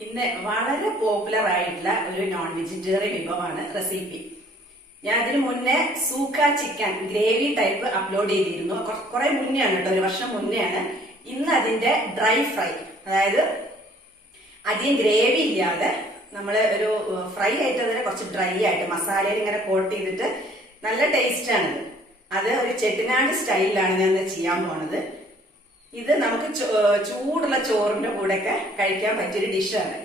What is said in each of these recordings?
ഇന്ന് വളരെ പോപ്പുലർ ആയിട്ടുള്ള ഒരു നോൺ വെജിറ്റേറിയൻ വിഭവമാണ് റെസിപ്പി ഞാൻ അതിന് മുന്നേ sukka chicken gravy type upload ചെയ്തിരുന്നു. കുറെ ആണ് കേട്ടോ ഒരു വർഷം മുന്നെയാണ്. ഇന്ന് അതിന്റെ ഡ്രൈ ഫ്രൈ അതായത് അധികം ഗ്രേവി ഇല്ലാതെ നമ്മൾ ഒരു ഫ്രൈ ആയിട്ട് അതിനെ കുറച്ച് ഡ്രൈ ആയിട്ട് മസാലയിൽ ഇങ്ങനെ കോട്ട് ചെയ്തിട്ട് നല്ല ടേസ്റ്റ് ആണ് അത് ഒരു ചെട്ടിനാട് സ്റ്റൈലിലാണ് ഞാൻ ചെയ്യാൻ പോണത്. ഇത് നമുക്ക് ചൂടുള്ള ചോറിന്റെ കൂടെയൊക്കെ കഴിക്കാൻ പറ്റിയൊരു ഡിഷാണ്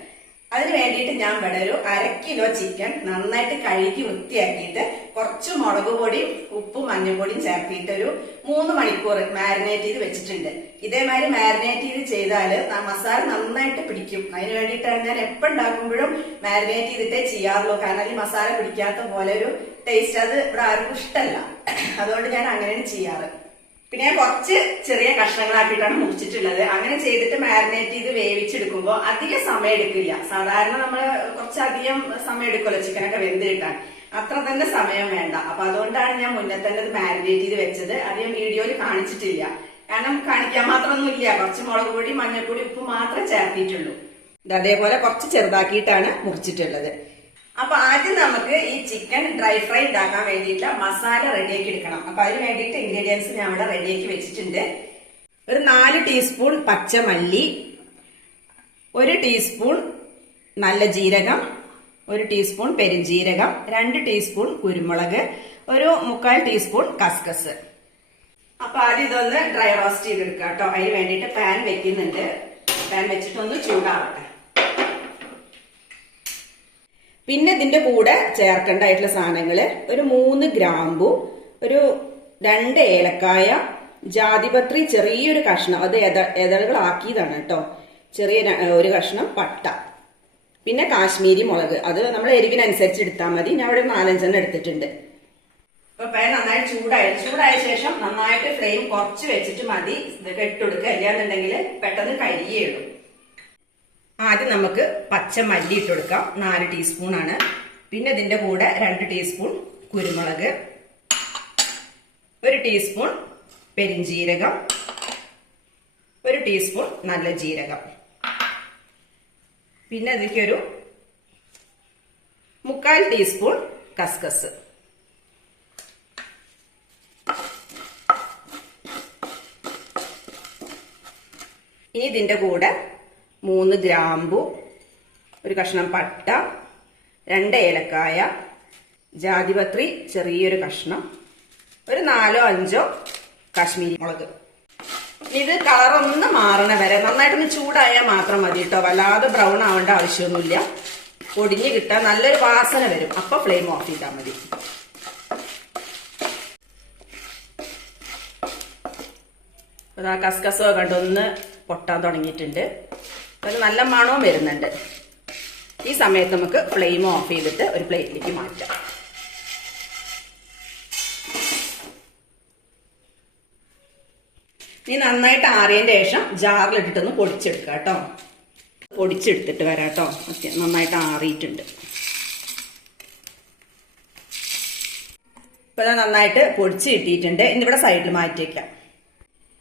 അതിന് വേണ്ടിയിട്ട് ഞാൻ ഇവിടെ ഒരു അര കിലോ ചിക്കൻ നന്നായിട്ട് കഴുകി വൃത്തിയാക്കിയിട്ട് കുറച്ച് മുളക് പൊടിയും ഉപ്പും മഞ്ഞൾപ്പൊടിയും ചേർത്തിട്ട് ഒരു മൂന്ന് മണിക്കൂർ മാരിനേറ്റ് ചെയ്ത് വെച്ചിട്ടുണ്ട്. ഇതേമാതിരി മാരിനേറ്റ് ചെയ്ത് ചെയ്താൽ മസാല നന്നായിട്ട് പിടിക്കും. അതിന് വേണ്ടിയിട്ടാണ് ഞാൻ എപ്പോൾ ഉണ്ടാക്കുമ്പോഴും മാരിനേറ്റ് ചെയ്തിട്ടേ ചെയ്യാറുള്ളൂ. കാരണം ഈ മസാല പിടിക്കാത്ത പോലെ ഒരു ടേസ്റ്റ് അത് ഇവിടെ ആർക്കും ഇഷ്ടമല്ല അതുകൊണ്ട് ഞാൻ അങ്ങനെയാണ് ചെയ്യാറ്. പിന്നെ ഞാൻ കുറച്ച് ചെറിയ കഷ്ണങ്ങളാക്കിയിട്ടാണ് മുറിച്ചിട്ടുള്ളത്. അങ്ങനെ ചെയ്തിട്ട് മാരിനേറ്റ് ചെയ്ത് വേവിച്ചെടുക്കുമ്പോൾ അധിക സമയം എടുക്കില്ല. സാധാരണ നമ്മൾ കുറച്ചധികം സമയം എടുക്കുമല്ലോ ചിക്കനൊക്കെ വെന്ത് കിട്ടാൻ അത്ര തന്നെ സമയം വേണ്ട. അപ്പൊ അതുകൊണ്ടാണ് ഞാൻ മുന്നേ തന്നെ അത് മാരിനേറ്റ് ചെയ്ത് വെച്ചത്. അധികം വീഡിയോയിൽ കാണിച്ചിട്ടില്ല. കാരണം കാണിക്കാൻ മാത്രമൊന്നും ഇല്ല കുറച്ച് മുളക് പൊടി മഞ്ഞൾപ്പൊടി ഉപ്പ് മാത്രമേ ചേർത്തിട്ടുള്ളൂ. അതേപോലെ കുറച്ച് ചെറുതാക്കിയിട്ടാണ് മുറിച്ചിട്ടുള്ളത്. അപ്പൊ ആദ്യം നമുക്ക് ഈ ചിക്കൻ ഡ്രൈ ഫ്രൈ ഉണ്ടാക്കാൻ വേണ്ടിയിട്ട് മസാല റെഡിയാക്കി എടുക്കണം. അപ്പൊ അതിന് വേണ്ടിയിട്ട് ഇൻഗ്രീഡിയൻസ് ഞാൻ ഇവിടെ റെഡിയാക്കി വെച്ചിട്ടുണ്ട്. ഒരു നാല് ടീസ്പൂൺ പച്ചമല്ലി ഒരു ടീസ്പൂൺ നല്ല ജീരകം ഒരു ടീസ്പൂൺ പെരുംജീരകം രണ്ട് ടീസ്പൂൺ കുരുമുളക് ഒരു മുക്കാൽ ടീസ്പൂൺ കസ്കസ്. അപ്പൊ ആദ്യം ഇതൊന്ന് ഡ്രൈ റോസ്റ്റ് ചെയ്തെടുക്കാം കേട്ടോ. അതിന് വേണ്ടിയിട്ട് പാൻ വെക്കുന്നുണ്ട്. പാൻ വെച്ചിട്ടൊന്ന് ചൂടാവട്ടെ. പിന്നെ ഇതിന്റെ കൂടെ ചേർക്കേണ്ടതായിട്ടുള്ള സാധനങ്ങൾ ഒരു മൂന്ന് ഗ്രാമ്പു ഒരു രണ്ട് ഏലക്കായ ജാതിപത്രി ചെറിയൊരു കഷ്ണം. അത് എത- എതളുകളാക്കിയതാണ് കേട്ടോ. ചെറിയ ഒരു കഷ്ണം പട്ട. പിന്നെ കാശ്മീരി മുളക്. അത് നമ്മൾ എരിവിനനുസരിച്ച് എടുത്താൽ മതി. ഞാൻ ഇവിടെ നാലഞ്ചെണ്ണം എടുത്തിട്ടുണ്ട്. അപ്പൊ പാൻ നന്നായിട്ട് ചൂടായി. ചൂടായ ശേഷം നന്നായിട്ട് ഫ്ലെയിം കുറച്ച് വെച്ചിട്ട് മതി. ഇതൊക്കെ ഇട്ടുകൊടുക്കുക ഇല്ലാന്നുണ്ടെങ്കിൽ പെട്ടെന്ന് കരിയുള്ളൂ ആദ്യം നമുക്ക് പച്ച മല്ലി ഇട്ട് കൊടുക്കാം. നാല് ടീസ്പൂൺ ആണ് പിന്നെ ഇതിന്റെ കൂടെ രണ്ട് ടീസ്പൂൺ കുരുമുളക് ഒരു ടീസ്പൂൺ പെരിഞ്ജീരകം ഒരു ടീസ്പൂൺ നല്ല ജീരകം. പിന്നെ ഇതിലേക്കൊരു മുക്കാൽ ടീസ്പൂൺ കസ്കസ്. ഇനി ഇതിന്റെ കൂടെ മൂന്ന് ഗ്രാമ്പു ഒരു കഷ്ണം പട്ട രണ്ട് ഏലക്കായ ജാതിപത്രി ചെറിയൊരു കഷ്ണം ഒരു നാലോ അഞ്ചോ കാശ്മീരി മുളക്. ഇത് കളറൊന്ന് മാറണ വരെ നന്നായിട്ടൊന്ന് ചൂടായാൽ മാത്രം മതി കേട്ടോ വല്ലാതെ ബ്രൗൺ ആവേണ്ട ആവശ്യമൊന്നുമില്ല. പൊടിഞ്ഞ് കിട്ടാൻ നല്ലൊരു വാസന വരും. അപ്പൊ ഫ്ലെയിം ഓഫ് ചെയ്താൽ മതി. കസ്കസോ കണ്ടൊന്ന് പൊട്ടാൻ തുടങ്ങിയിട്ടുണ്ട്. അതിന് നല്ല മണവും വരുന്നുണ്ട്. ഈ സമയത്ത് നമുക്ക് ഫ്ലെയിം ഓഫ് ചെയ്തിട്ട് ഒരു പ്ലേറ്റിലേക്ക് മാറ്റാം. ഇനി നന്നായിട്ട് ആറിയതിന് ശേഷം ജാറിലിട്ടിട്ടൊന്ന് പൊടിച്ചെടുക്കുക കേട്ടോ. പൊടിച്ചെടുത്തിട്ട് വരാം കേട്ടോ. ഓക്കെ നന്നായിട്ട് ആറിയിട്ടുണ്ട്. ഇപ്പൊ നന്നായിട്ട് പൊടിച്ച് കിട്ടിയിട്ടുണ്ട്. ഇന്നിവിടെ സൈഡിൽ മാറ്റി വെക്കാം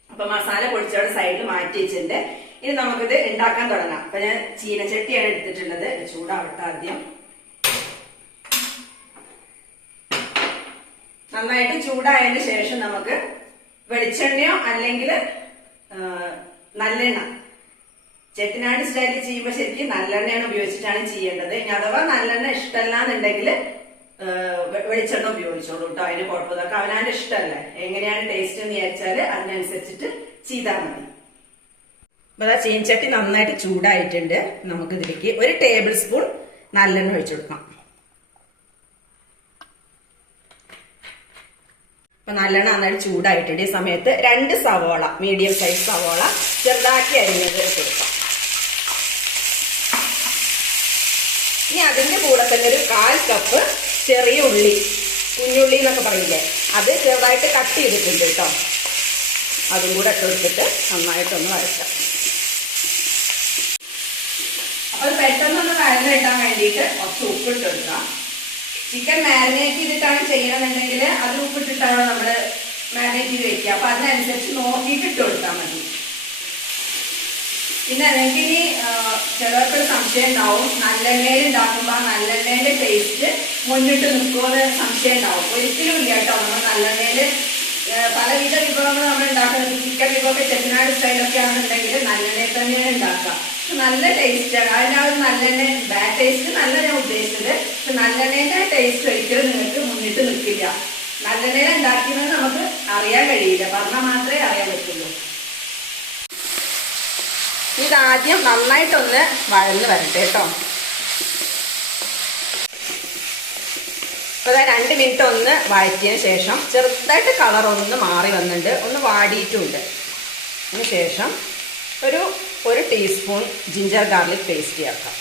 അപ്പൊ മസാല പൊടിച്ചവിടെ സൈഡിൽ മാറ്റി വെച്ചിട്ടുണ്ട് ഇനി നമുക്കിത് ഉണ്ടാക്കാൻ തുടങ്ങാം. അപ്പൊ ഞാൻ ചീനച്ചട്ടിയാണ് എടുത്തിട്ടുള്ളത്. ചൂടാവട്ടെ ആദ്യം. നന്നായിട്ട് ചൂടായതിനു ശേഷം നമുക്ക് വെളിച്ചെണ്ണയോ അല്ലെങ്കിൽ നല്ലെണ്ണ. ചെട്ടിനാട് സ്റ്റൈലിൽ ചെയ്യുമ്പോൾ ശരിക്കും നല്ലെണ്ണയാണ് ഉപയോഗിച്ചിട്ടാണ് ചെയ്യേണ്ടത്. ഇനി അഥവാ നല്ലെണ്ണ ഇഷ്ടമല്ല എന്നുണ്ടെങ്കിൽ വെളിച്ചെണ്ണ ഉപയോഗിച്ചോളൂ കേട്ടോ അതിന് കുഴപ്പമില്ല. അവനാന്റെ ഇഷ്ടമല്ലേ? എങ്ങനെയാണ് ടേസ്റ്റ് എന്ന് വിചാരിച്ചാൽ അതിനനുസരിച്ചിട്ട് ചെയ്താൽ മതി. അപ്പൊ അതാ ചീൻചട്ടി നന്നായിട്ട് ചൂടായിട്ടുണ്ട്. നമുക്ക് ഇതിലേക്ക് ഒരു ടേബിൾ സ്പൂൺ നല്ലെണ്ണ ഒഴിച്ചു കൊടുക്കാം. അപ്പൊ നല്ലെണ്ണ നന്നായിട്ട് ചൂടായിട്ടുണ്ട്. ഈ സമയത്ത് രണ്ട് സവോള മീഡിയം സൈസ് സവോള ചെറുതാക്കി അരിഞ്ഞത് ഇട്ട് കൊടുക്കാം. ഇനി അതിന്റെ കൂടെ തന്നെ ഒരു കാൽ കപ്പ് ചെറിയ ഉള്ളി കുഞ്ഞുള്ളി എന്നൊക്കെ പറയില്ലേ? അത് ചെറുതായിട്ട് കട്ട് ചെയ്തിട്ടുണ്ട് കേട്ടോ. അതും കൂടെ ഇട്ട് കൊടുത്തിട്ട് നന്നായിട്ടൊന്ന് വരയ്ക്കാം അപ്പൊ അത് പെട്ടെന്നൊന്ന് വഴന്ന് കിട്ടാൻ വേണ്ടിയിട്ട് കുറച്ച് ഉപ്പിട്ട് കൊടുക്കാം ചിക്കൻ മാരിനേറ്റ് ചെയ്തിട്ടാണ് ചെയ്യണമെന്നുണ്ടെങ്കിൽ അതിൽ ഉപ്പിട്ടിട്ടാണ് നമ്മൾ മാരിനേറ്റ് ചെയ്ത് വെക്കുക. അപ്പൊ അതിനനുസരിച്ച് നോക്കിയിട്ട് ഇട്ട് കൊടുത്താൽ മതി. പിന്നെ അല്ലെങ്കിൽ ചിലർക്ക് സംശയം ഉണ്ടാവും. നല്ലെണ്ണയിൽ ഉണ്ടാക്കുമ്പോൾ ആ നല്ലെണ്ണയുടെ ടേസ്റ്റ് മുന്നിട്ട് നിൽക്കുമെന്ന് സംശയം ഉണ്ടാവും. ഒരിക്കലും ഇല്ല കേട്ടോ. നമ്മൾ നല്ലെണ്ണയിൽ പലവിധ വിഭവങ്ങൾ നമ്മൾ ഉണ്ടാക്കുന്നത്. ചിക്കൻ വിഭവമൊക്കെ ചെട്ടിനാട് സ്റ്റൈലൊക്കെ ആണെന്നുണ്ടെങ്കിൽ നല്ലെണ്ണയിൽ തന്നെയാണ് ഉണ്ടാക്കുക. നല്ല ടേസ്റ്റാണ്. അതിന്റെ ആ നല്ലെണ്ണ ബാഡ് ടേസ്റ്റ് നല്ല ഞാൻ ഉദ്ദേശിച്ചത്. പക്ഷെ നല്ലെണ്ണേന്റെ ടേസ്റ്റ് ഒരിക്കലും നിങ്ങൾക്ക് മുന്നിട്ട് നിൽക്കില്ല. നല്ലെണ്ണയിൽ ഉണ്ടാക്കിയെന്ന് നമുക്ക് അറിയാൻ കഴിയില്ല. പറഞ്ഞാൽ മാത്രമേ അറിയാൻ പറ്റുള്ളൂ. ഇതാദ്യം നന്നായിട്ടൊന്ന് വഴന്ന് വരട്ടെ കേട്ടോ. അപ്പോൾ രണ്ട് മിനിറ്റ് ഒന്ന് വഴറ്റിയതിന് ശേഷം ചെറുതായിട്ട് കളർ ഒന്ന് മാറി വന്നിട്ടുണ്ട്. ഒന്ന് വാടിയിട്ടുമുണ്ട്. അതിന് ശേഷം ഒരു ഒരു ടീസ്പൂൺ ജിഞ്ചർ ഗാർലിക് പേസ്റ്റ് ചേർക്കാം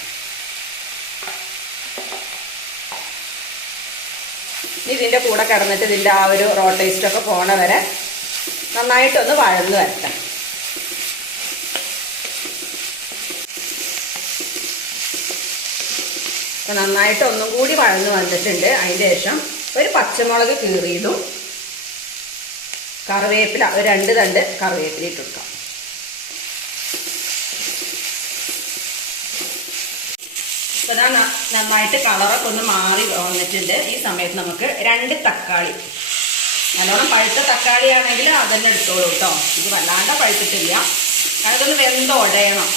ഇതിന്റെ കൂടെ കിടന്നിട്ട് ഇതിന്റെ ആ ഒരു റോ ടേസ്റ്റൊക്കെ പോണ വരെ നന്നായിട്ടൊന്ന് വഴന്ന് വരട്ടെ. അപ്പം നന്നായിട്ട് ഒന്നും കൂടി വഴന്ന് വന്നിട്ടുണ്ട്. അതിന്റെ ശേഷം ഒരു പച്ചമുളക് കീറിയതും കറിവേപ്പില ഒരു രണ്ട് തണ്ട് കറിവേപ്പില ഇട്ട് അപ്പോൾ നന്നായിട്ട് കളറൊക്കെ ഒന്ന് മാറി വന്നിട്ടുണ്ട്. ഈ സമയത്ത് നമുക്ക് രണ്ട് തക്കാളി. നല്ലോണം പഴുത്ത തക്കാളി ആണെങ്കിൽ അതന്നെ എടുത്തോളൂ കേട്ടോ ഇത് വല്ലാണ്ട് പഴുത്തിട്ടില്ല. കാരണം ഇതൊന്ന് വെന്ത് ഉടയണം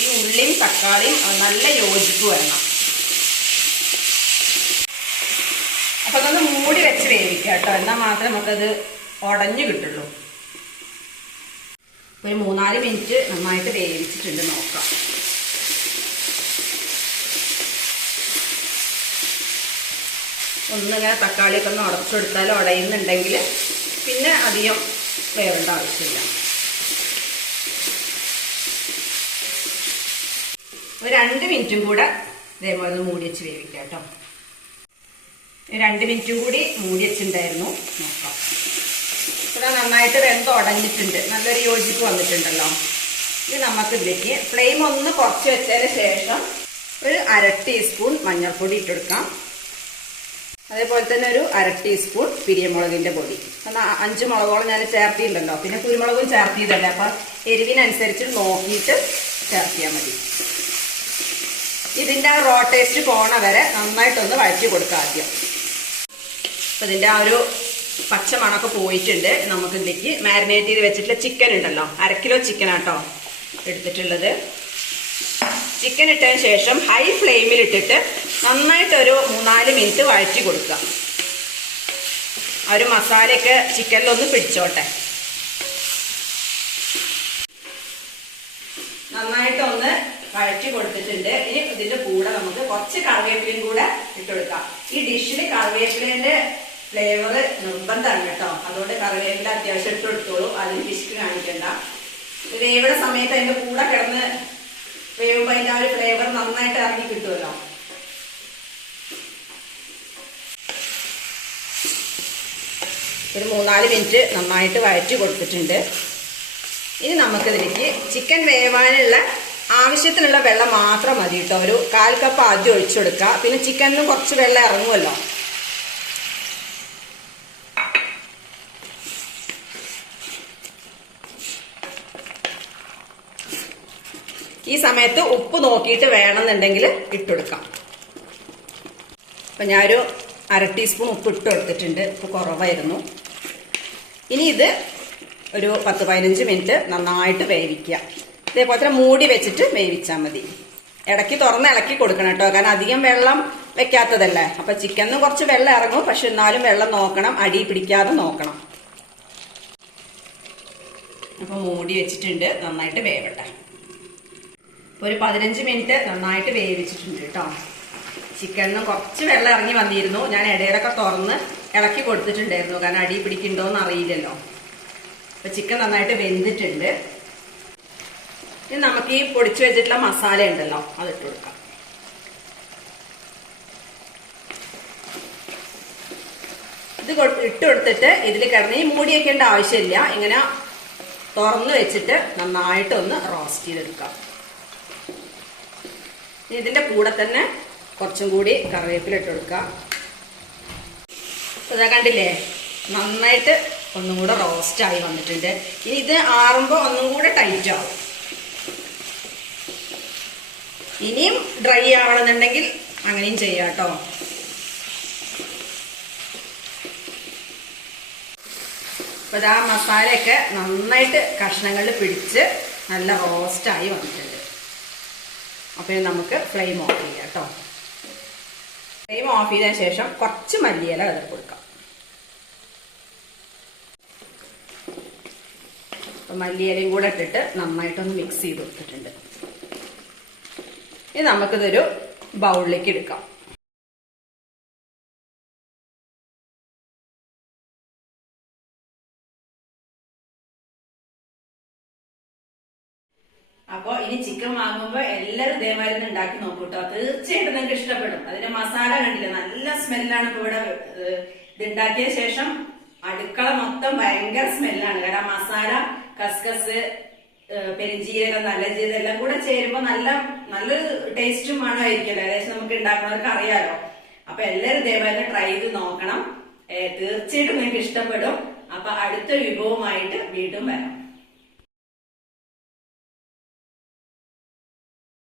ഈ ഉള്ളിയും തക്കാളിയും നല്ല യോജിപ്പ് വരണം. അപ്പൊ അതൊന്ന് മൂടി വെച്ച് വേവിക്കുക കേട്ടോ എന്നാൽ മാത്രമേ നമുക്കത് ഉടഞ്ഞു കിട്ടുള്ളൂ. ഒരു മൂന്നാൽ മിനിറ്റ് നന്നായിട്ട് വേവിച്ചിട്ടുണ്ട് നോക്കാം. ഒന്നിങ്ങനെ തക്കാളിയൊക്കെ ഒന്ന് ഉടച്ചെടുത്താൽ ഉടയുന്നുണ്ടെങ്കിൽ പിന്നെ അധികം വേവേണ്ട ആവശ്യമില്ല. ഒരു രണ്ട് മിനിറ്റും കൂടെ ഇതേപോലെ ഒന്ന് മൂടി വെച്ച് വേവിക്കാം കേട്ടോ. രണ്ട് മിനിറ്റും കൂടി മൂടി വെച്ചിട്ടുണ്ടായിരുന്നു. നോക്കാം. ഇവിടെ നന്നായിട്ട് വെന്ത് ഉടഞ്ഞിട്ടുണ്ട്. നല്ലൊരു യോജിപ്പ് വന്നിട്ടുണ്ടല്ലോ. ഇത് നമുക്ക് ഇതിലേക്ക് ഫ്ലെയിം ഒന്ന് കുറച്ച് വെച്ചതിന് ശേഷം ഒരു അര ടീസ്പൂൺ മഞ്ഞൾപ്പൊടി ഇട്ടെടുക്കാം അതേപോലെ തന്നെ ഒരു അര ടീസ്പൂൺ പിരിയമുളകിന്റെ പൊടി. എന്നാൽ അഞ്ച് മുളകോളം ഞാൻ ചേർത്തിയിട്ടുണ്ടല്ലോ പിന്നെ കുരുമുളകും ചേർത്തിയതല്ലേ അപ്പോൾ എരിവിനനുസരിച്ച് നോക്കിയിട്ട് ചേർത്തിയാൽ മതി. ഇതിന്റെ ആ റോ ടേസ്റ്റ് പോണ വരെ നന്നായിട്ടൊന്ന് വഴറ്റി കൊടുക്കുക ആദ്യം. അപ്പൊ ഇതിന്റെ ആ ഒരു പച്ച മണമൊക്കെ പോയിട്ടുണ്ട്. നമുക്ക് ഇതിലേക്ക് മാരിനേറ്റ് ചെയ്ത് വെച്ചിട്ടുള്ള ചിക്കൻ ഉണ്ടല്ലോ. അര കിലോ ചിക്കൻ ആട്ടോ എടുത്തിട്ടുള്ളത്. ചിക്കൻ ഇട്ടതിന് ശേഷം ഹൈ ഫ്ലെയിമിൽ ഇട്ടിട്ട് നന്നായിട്ട് ഒരു മൂന്നാൽ മിനിറ്റ് വഴറ്റി കൊടുക്കുക. ആ ഒരു മസാലയൊക്കെ ചിക്കനിലൊന്ന് പിടിച്ചോട്ടെ. നന്നായിട്ടൊന്ന് വഴറ്റി കൊടുത്തിട്ടുണ്ട്. ഇനി ഇതിന്റെ കൂടെ നമുക്ക് കുറച്ച് കറിവേപ്പിലയും കൂടെ ഇട്ടുകൊടുക്കാം ഈ ഡിഷിൽ കറിവേപ്പിലേന്റെ ഫ്ലേവർ നിർബന്ധമാണ് കേട്ടോ. അതുകൊണ്ട് കറിവേപ്പില അത്യാവശ്യം ഇട്ട് കൊടുത്തോളൂ. അതിന് പിശുക്ക് കാണിക്കണ്ട. വേവിടെ സമയത്ത് അതിന്റെ കൂടെ കിടന്ന് വേവുമ്പോൾ അതിന്റെ ആ ഒരു ഫ്ലേവർ നന്നായിട്ട് ഇറങ്ങി കിട്ടുമല്ലോ. ഒരു മൂന്നാൽ മിനിറ്റ് നന്നായിട്ട് വഴറ്റി കൊടുത്തിട്ടുണ്ട്. ഇനി നമുക്കിതിലേക്ക് ചിക്കൻ വേവാനുള്ള ആവശ്യത്തിനുള്ള വെള്ളം മാത്രം മതി കേട്ടോ. ഒരു കാൽ കപ്പ് ആദ്യം ഒഴിച്ചു കൊടുക്കുക. പിന്നെ ചിക്കനിന് കുറച്ച് വെള്ളം ഇറങ്ങുമല്ലോ. ഈ സമയത്ത് ഉപ്പ് നോക്കിയിട്ട് വേണമെന്നുണ്ടെങ്കിൽ ഇട്ടുകൊടുക്കാം അപ്പം ഞാനൊരു അര ടീസ്പൂൺ ഉപ്പ് ഇട്ട് കൊടുത്തിട്ടുണ്ട്. ഉപ്പ് കുറവായിരുന്നു. ഇനി ഇത് ഒരു പത്ത് പതിനഞ്ച് മിനിറ്റ് നന്നായിട്ട് വേവിക്കുക. ഇതേപോലെ തന്നെ മൂടി വെച്ചിട്ട് വേവിച്ചാൽ മതി. ഇടയ്ക്ക് തുറന്ന് ഇളക്കി കൊടുക്കണം കേട്ടോ. കാരണം അധികം വെള്ളം വെക്കാത്തതല്ലേ. അപ്പൊ ചിക്കനിന്ന് കുറച്ച് വെള്ളം ഇറങ്ങും. പക്ഷെ എന്നാലും വെള്ളം നോക്കണം. അടി പിടിക്കാതെ നോക്കണം. അപ്പൊ മൂടി വെച്ചിട്ടുണ്ട്. നന്നായിട്ട് വേവട്ടെ. ഒരു പതിനഞ്ച് മിനിറ്റ് നന്നായിട്ട് വേവിച്ചിട്ടുണ്ട് കേട്ടോ. ചിക്കനിന്ന് കുറച്ച് വെള്ളം ഇറങ്ങി വന്നിരുന്നു. ഞാൻ ഇടയിലൊക്കെ തുറന്ന് ഇളക്കി കൊടുത്തിട്ടുണ്ടായിരുന്നു. കാരണം അടി പിടിക്കണ്ടോന്ന് അറിയില്ലല്ലോ. അപ്പൊ ചിക്കൻ നന്നായിട്ട് വെന്തിട്ടുണ്ട്. ഇനി നമുക്ക് ഈ പൊടിച്ചു വെച്ചിട്ടുള്ള മസാല ഉണ്ടല്ലോ അത് ഇട്ട് കൊടുക്കാം. ഇത് ഇട്ട് കൊടുത്തിട്ട് ഇതിൽ കിടന്ന് ഈ മൂടി വെക്കേണ്ട ആവശ്യമില്ല. ഇങ്ങനെ തുറന്ന് വെച്ചിട്ട് നന്നായിട്ടൊന്ന് റോസ്റ്റ് ചെയ്തെടുക്കാം. ഇതിന്റെ കൂടെ തന്നെ കുറച്ചും കൂടി കറിവേപ്പില ഇട്ട് കൊടുക്കാം. കണ്ടില്ലേ? നന്നായിട്ട് ഒന്നും കൂടെ റോസ്റ്റ് ആയി വന്നിട്ടുണ്ട്. ഇനി ഇത് ആറുമ്പോ ഒന്നും കൂടെ ടൈറ്റ് ആവും. ഇനിയും ഡ്രൈ ആവണമെന്നുണ്ടെങ്കിൽ അങ്ങനെയും ചെയ്യാട്ടോ കേട്ടോ. അപ്പോൾ ഇതാ മസാലയൊക്കെ നന്നായിട്ട് കഷ്ണങ്ങളിൽ പിടിച്ച് നല്ല റോസ്റ്റായി വന്നിട്ടുണ്ട്. അപ്പോൾ നമുക്ക് ഫ്ലെയിം ഓഫ് ചെയ്യാം കേട്ടോ. ഫ്ലെയിം ഓഫ് ചെയ്തതിന് ശേഷം കുറച്ച് മല്ലിയില വിതറി കൊടുക്കാം. അപ്പം മല്ലിയിലയും കൂടെ ഇട്ടിട്ട് നന്നായിട്ടൊന്ന് മിക്സ് ചെയ്ത് കൊടുത്തിട്ടുണ്ട്. ഇനി നമുക്കിതൊരു ബൗളിലേക്ക് എടുക്കാം. അപ്പൊ ഇനി ചിക്കൻ വാങ്ങുമ്പോ എല്ലാരും ഇതേമാതിരി ഉണ്ടാക്കി ഉണ്ടാക്കി നോക്കൂട്ടോ. തീർച്ചയായിട്ടും നിങ്ങൾക്ക് ഇഷ്ടപ്പെടും. അതിന്റെ മസാല കണ്ടില്ല? നല്ല സ്മെല്ലാണ് ഇപ്പൊ ഇവിടെ ഇത് ഉണ്ടാക്കിയ ശേഷം അടുക്കള മൊത്തം ഭയങ്കര സ്മെല്ലാണ് കാരണം മസാല കസ്കസ് പെരിഞ്ചീരകം നല്ല ജീരകം എല്ലാം കൂടെ ചേരുമ്പോ നല്ല നല്ലൊരു ടേസ്റ്റും മണമായിരിക്കുമല്ലോ. ഏകദേശം നമുക്ക് ഉണ്ടാക്കുന്നവർക്ക് അറിയാലോ. അപ്പൊ എല്ലാരും ഇതേപോലെ ട്രൈ ചെയ്ത് നോക്കണം. തീർച്ചയായിട്ടും നിങ്ങൾക്ക് ഇഷ്ടപ്പെടും. അപ്പൊ അടുത്ത വിഭവമായിട്ട് വീണ്ടും വരാം.